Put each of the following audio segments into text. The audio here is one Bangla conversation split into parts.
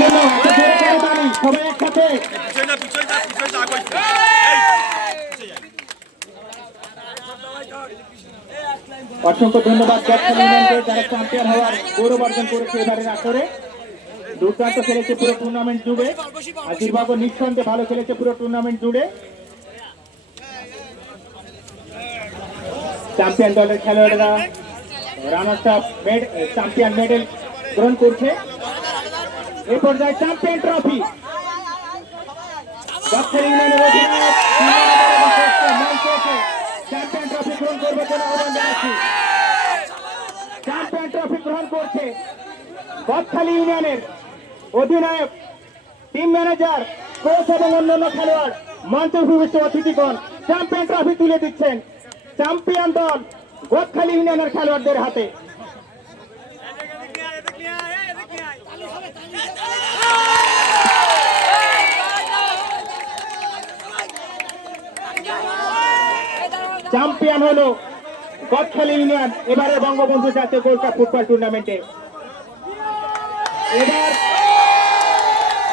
জন্য সবাই একসাথে। অসংখ্য ধন্যবাদ গদখালি ইউনিয়নকে, যারা চ্যাম্পিয়ন হওয়ার গৌরব অর্জন করেছে এবারের আসরে। দুর্দান্ত খেলেছে পুরো টুর্নামেন্ট জুড়ে। আজিরবাগও নিঃসন্দেহে ভালো খেলেছে পুরো টুর্নামেন্ট জুড়ে। চ্যাম্পিয়ন দলের খেলোয়াড়রা রানার্স আপ চ্যাম্পিয়ন মেডেল গ্রহণ করছে। এই পর্যায়ে চ্যাম্পিয়ন ট্রফি গদখালি ইউনিয়নের অধিনায়ক চ্যাম্পিয়ন ট্রফি গ্রহণ করবে বলে আহ্বান জানাচ্ছি। চ্যাম্পিয়ন ট্রফি গ্রহণ করছে গদখালি ইউনিয়নের অধিনায়ক, টিম ম্যানেজার, কোচ এবং অন্যান্য খেলোয়াড়, মঞ্চে উপবিষ্ট অতিথিগণ চ্যাম্পিয়ন ট্রফি তুলে দিচ্ছেন চ্যাম্পিয়ন দল গদখালি ইউনিয়নের খেলোয়াড়দের হাতে। চ্যাম্পিয়ন হলো গদখালি ইউনিয়ন এবারে বঙ্গবন্ধু জাতীয় গোল্ড কাপ ফুটবল টুর্নামেন্টে। এবার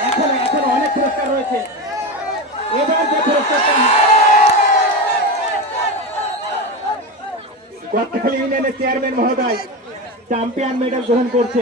এখনো অনেক পুরস্কার রয়েছে। এবার যে পুরস্কারটা গদখালি ইউনিয়নের চেয়ারম্যান মহোদয় চ্যাম্পিয়ন মেডেল গ্রহণ করছে।